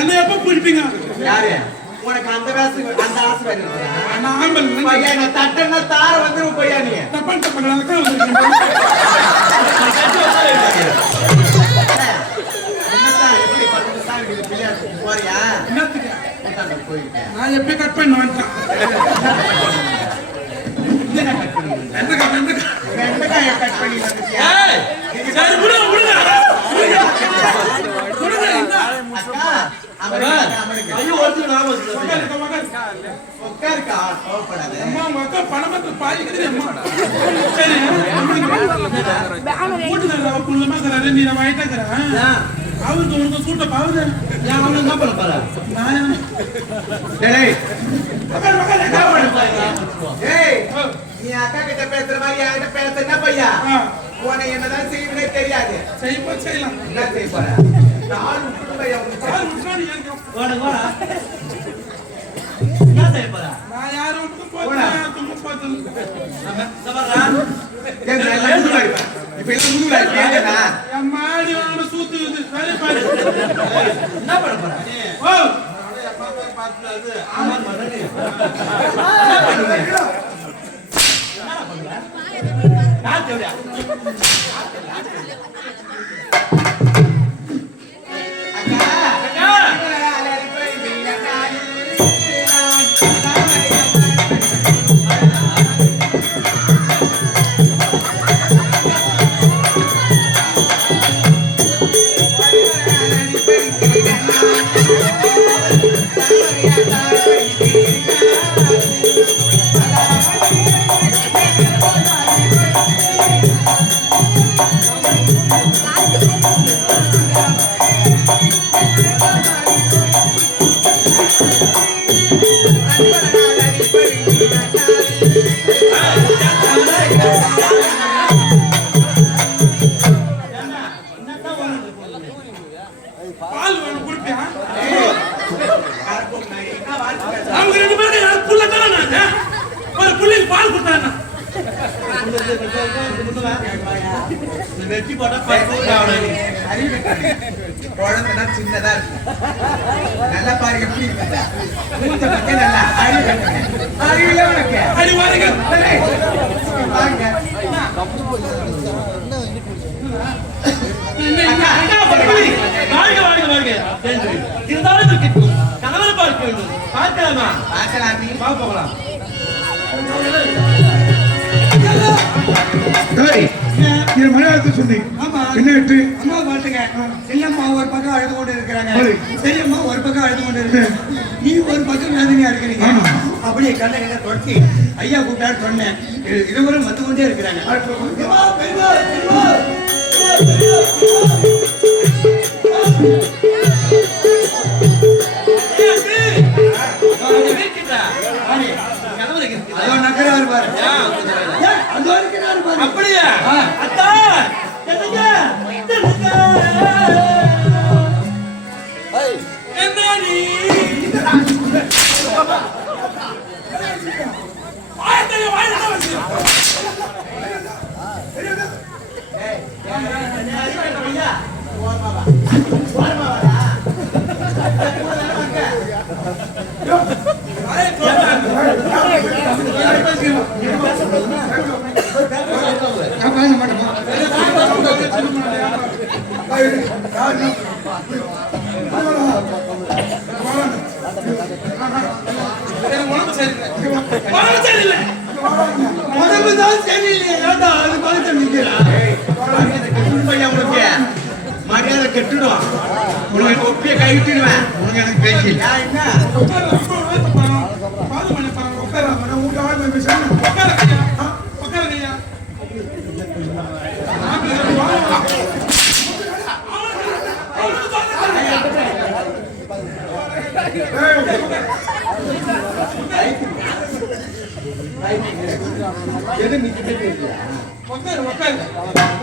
என்ன எப்ப பிடிப்பீங்க? யாரு உனக்கு அந்த ஆசை வருது? நான் ஆம்பல் பையன் நான் தட்டன்னா தார வந்துரும் பையா நீ. தப்பன் தப்பன் தான் வந்திருக்கீங்க. நான் எப்ப கட் பண்ண வந்துட்டேன். வெண்டைக்காய கட் பண்ணி வந்துட்டியா? சரி விடுங்க விடுங்க. ஐயோ ஒருத்தர் நாம உட்காருக்கா கோவப்படாத. அம்மா உங்க அக்கா பணமத்துல பாதிக்குது அம்மா. சரி கூட்டுல புள்ளமா கறாரு நீ நான் வாயிட்டா கறேன். அவருக்கு உனக்கு சூட்ட பாவுது. நான் அவன என்ன பண்ண போறேன்? நான் டேய் மகன் மகன் என்ன பண்ண? ஏய் நீ அக்கா கிட்ட பேசுற மாதிரி என்கிட்ட பேசுறனா பையா உன்னை என்னதான் செய்வனே தெரியாது. செய்யலாம் என்ன செய்ய போற? நாள் விட்டு பையா யார் முன்னாடி ஏறிக்கோ. வாடா வாடா. என்ன செய்ய போற? நான் யாரும் போறேன் தும்ம பாத்தல. சபரா. இப்ப எல்லாம் முதுகுல கேக்குதா? அம்மாடி வாங்க சூத்து வேலை பாரு. என்ன பண்ண போற? ஓ பாத்துறது ஆமா பண்ணு. என்ன பண்ணுவ? என்ன பண்ணுவ? நான் சொல்றேன். பால் வேணும் குடிப்பியா? அவங்க ரெண்டு பேருக்கு யார் புள்ள தானே நான் ஒரு புள்ளைக்கு பால் கொடுத்தானா? வெட்டி போட்டா பைப் குழந்தைனா சின்னதா இருக்கு. நல்லா பாரு எப்படி இருக்கு. மூத்த பக்கம் நல்லா அறிவில்லை உனக்கு. அடி வாருங்க. வாங்க. வாழ்க வாழ்க வாழ்க இருந்தாலும் இருக்கட்டும் கணவனை பார்க்க வேண்டும் பார்க்கலாமா பார்க்கலாம் நீ போகலாம் இது மலையாளத்தை சொன்னீங்க. என்ன வெற்றி? அம்மா பாட்டுங்க. சின்னம்மா ஒரு பக்கம் அழுது கொண்டு இருக்கிறாங்க, பெரியம்மா ஒரு பக்கம் அழுது கொண்டு இருக்கிறாங்க, நீ ஒரு பக்கம் வேதனையா இருக்கிறீங்க. அப்படியே கண்ணை கண்ணை தொடச்சி ஐயா கூப்பிட்டாரு சொன்னேன். இருவரும் வந்து கொண்டே இருக்கிறாங்க. அதோ நக்கறாரு பாரு. அதோ இருக்கிறாரு பாரு. அப்படியா அத்தா என்னடி வாயத்தைய வாயனா வந்து மரியாதை கெட்டுடும். உனக்கு ஒப்பிய கை விட்டுடுவேன். உனக்கு எனக்கு பேசி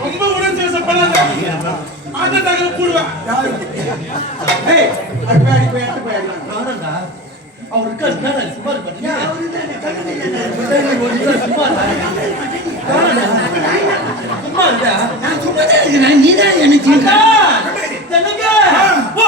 ரொம்ப உடனே பண்ணாத ஆட்டத்தாக்க கூடுவா. அவருக்கு சும்மா நீதான் எனக்கு ஓ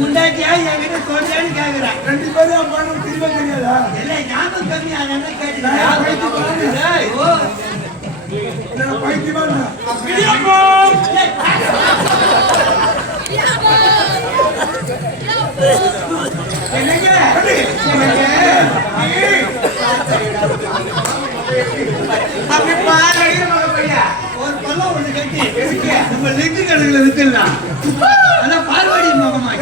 முன்னாடியா என்கிட்ட சொல்றேன்னு கேக்குறேன். 2 பேரும் போனோம் திரும்ப தெரியாதா? இல்ல ஞாபகம் கம்மி அதெல்லாம் கேட்டீங்க. நான் பைத்தியமா அப்படி பாருங்க மக பையா ஒரு பல்லம் ஒண்ணு கட்டி நம்ம லிங்கு கடைகளை வித்துடலாம். ஆனா பால்வாடி முகமா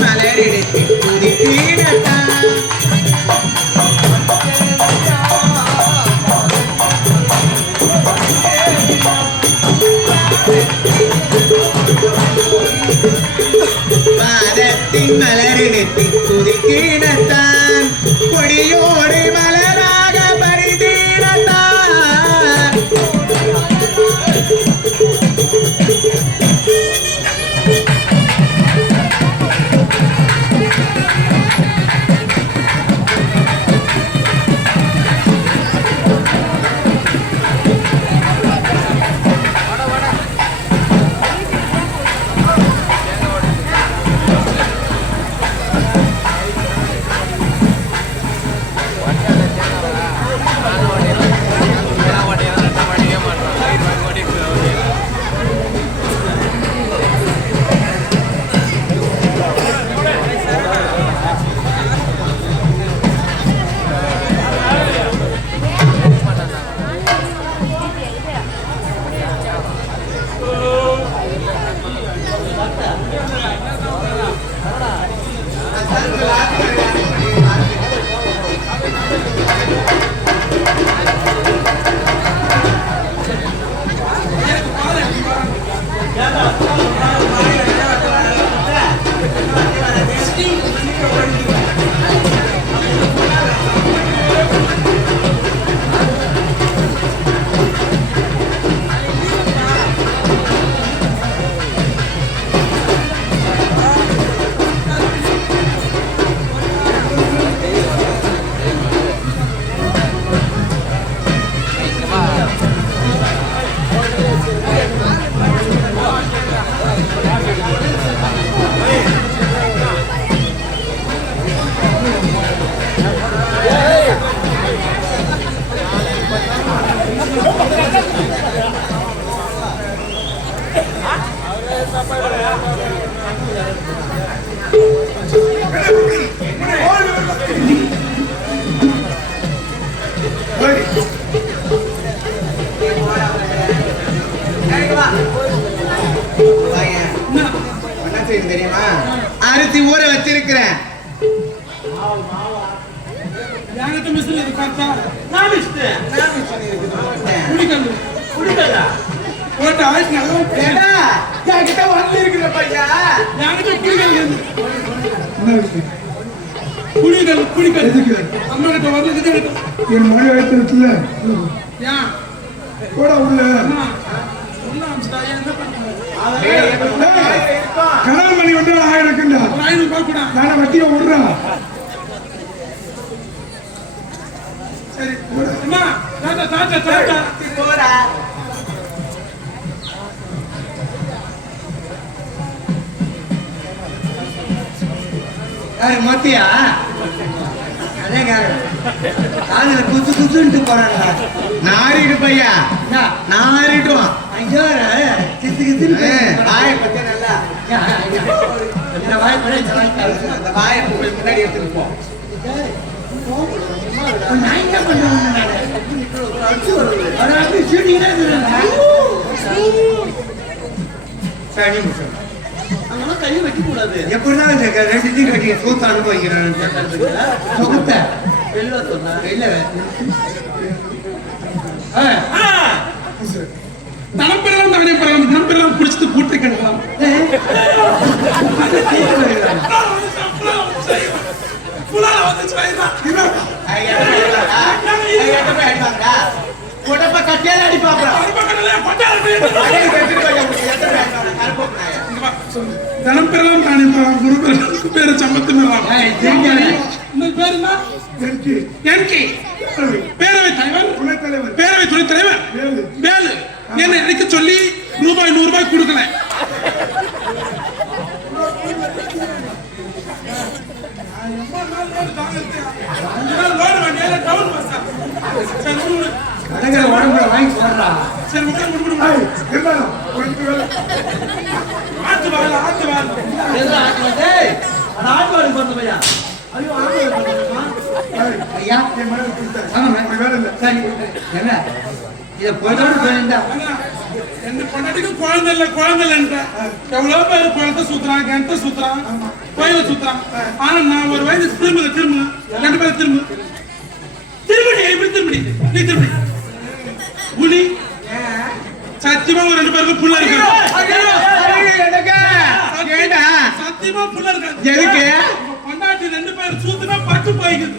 மலரெடுத்து குதித்தீனத்தான் மலரெடுத்து குதித்தீனத்தான் கொடியோடு மல தெரியுமா? அரிசி ஊற வச்சிருக்கிறேன். கணவன் மணி வந்து 1000 இருக்குண்டா. 1000 ரூபாய் கூட நான் வட்டியை விடுறேன். சரி அம்மா தாத்தா தாத்தா தாத்தா போடா. யாரு மாத்தியா? அதே காதுல குத்து குத்துன்ட்டு போறாங்க. நாரிடு பையா, நாரிடும். ஐயோ கித்து கித்து வாயை பத்தி நல்லா இந்த வாய் பட இந்த வாய் அந்த வாயை முன்னாடி எடுத்துட்டு போ. நான் என்ன பண்றேன்? கையை வைக்க கூடாது. எப்படிதான் இந்த ரெண்டுத்தையும் கட்டி சூத்த அனுபவிக்கிறேன். தனம் பெறலாம் தானே பெறலாம். தனம் பெறலாம் பிடிச்சிட்டு பூட்டை கட்டலாம். தனம் பெறலாம் தானே பெறலாம். குரு பெறலாம் பேர சம்பத்து பெறலாம். பேரவை தலைவர் பேரவை துணைத் தலைவர் வேலு என்ன எனக்கு சொல்லி ரூபாய் 100 ரூபாய் கொடுக்கல. உடம்புல வாங்கி போடுறா. சரி ஆத்து வாழ ஆத்து வாழ ஐயா என்ன இதை போயிட்டு போயிருந்தா என்ன பொண்டாட்டிக்கும் குழந்தை இல்ல குழந்தை இல்லைன்ற எவ்வளவு பேர் குழந்தை சுத்துறான் கிணத்த சுத்துறான் கோயில சுத்துறான். ஆனா நான் ஒரு வயசு திரும்ப 2 பேரும் திரும்பி எப்படி திரும்பி நீ திரும்பி உனி சத்தியமா ஒரு 2 பேருக்கு புள்ள இருக்கு. சத்தியமா புள்ள இருக்கு. எதுக்கு? பொண்டாட்டி 2 பேர் சூத்துனா பட்டு போய்க்குது.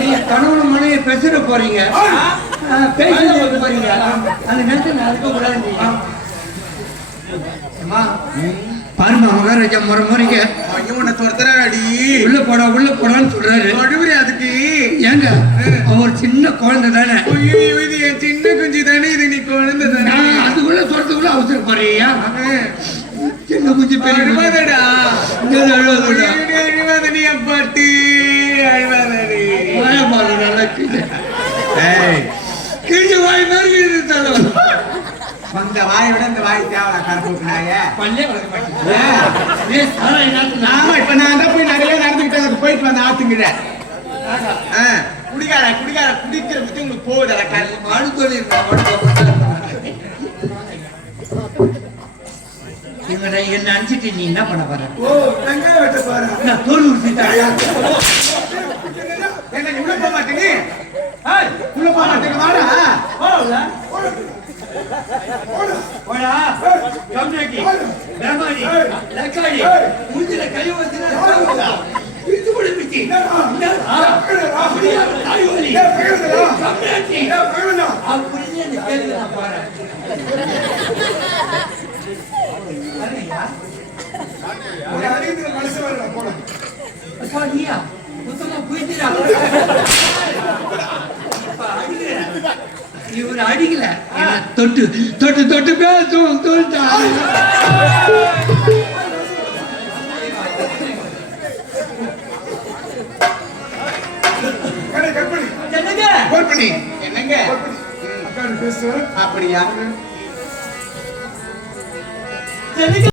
நீங்க கணவன் மனைவி பேசிட போறீங்க, பேசிட்டு போறீங்க. அந்த நேரத்தில் நான் இருக்க கூடாது. பாருமா மகாராஜா முறைங்க உன்னை துரத்துறாடி. உள்ள போடான்னு சொல்றாரு. நடுவுரி அதுக்கு ஏங்க அவர் சின்ன குழந்தை தானே. இது என் சின்ன குஞ்சு தானே. இது நீ குழந்தை தானே. அதுக்குள்ள சொல்றதுக்குள்ள அவசரம் போறியா? சின்ன குஞ்சு பெரிய அழுவாதடா. அழுவாதடி அப்பாட்டி அழுவாதடி. நல்லா கிழிஞ்சு வாய் மாதிரி தலைவர். அந்த வாயை விட இந்த வாய் தேவலா கருப்புனாய. ஆமா இப்ப நான் தான் போய் நிறைய நடந்துக்கிட்டேன். போயிட்டு வந்த ஆத்துங்கிற குடிக்கார குடிக்கிற பத்தி உங்களுக்கு போகுதா? மாடு தொழில் என்ன அனுப்பிச்சிட்டு நீ என்ன பண்ண போற? வெங்காயம் வெட்ட போற. நான் தோல் உரிச்சிட்டா என்ன உள்ள போக மாட்டேங்க. உள்ள போக மாட்டேங்க. வாடா போடா கம்மியாக்கி பிரமாணி லக்காடி மூஞ்சில கை வச்சினா இது கூட பிச்சி அப்படியே தாய்வலி கம்மியாக்கி அப்படியே நீ கேளு. நான் பாறேன் அரையா ஒரு அறிவுல மனசு வரல. போடா அப்பா நீயா மொத்தமா போயிட்டா. இவர் அடிக்கல, தொட்டு தொட்டு தொட்டு பேசும். பொறுப்படி என்னங்க அக்கா பேசு அப்படியா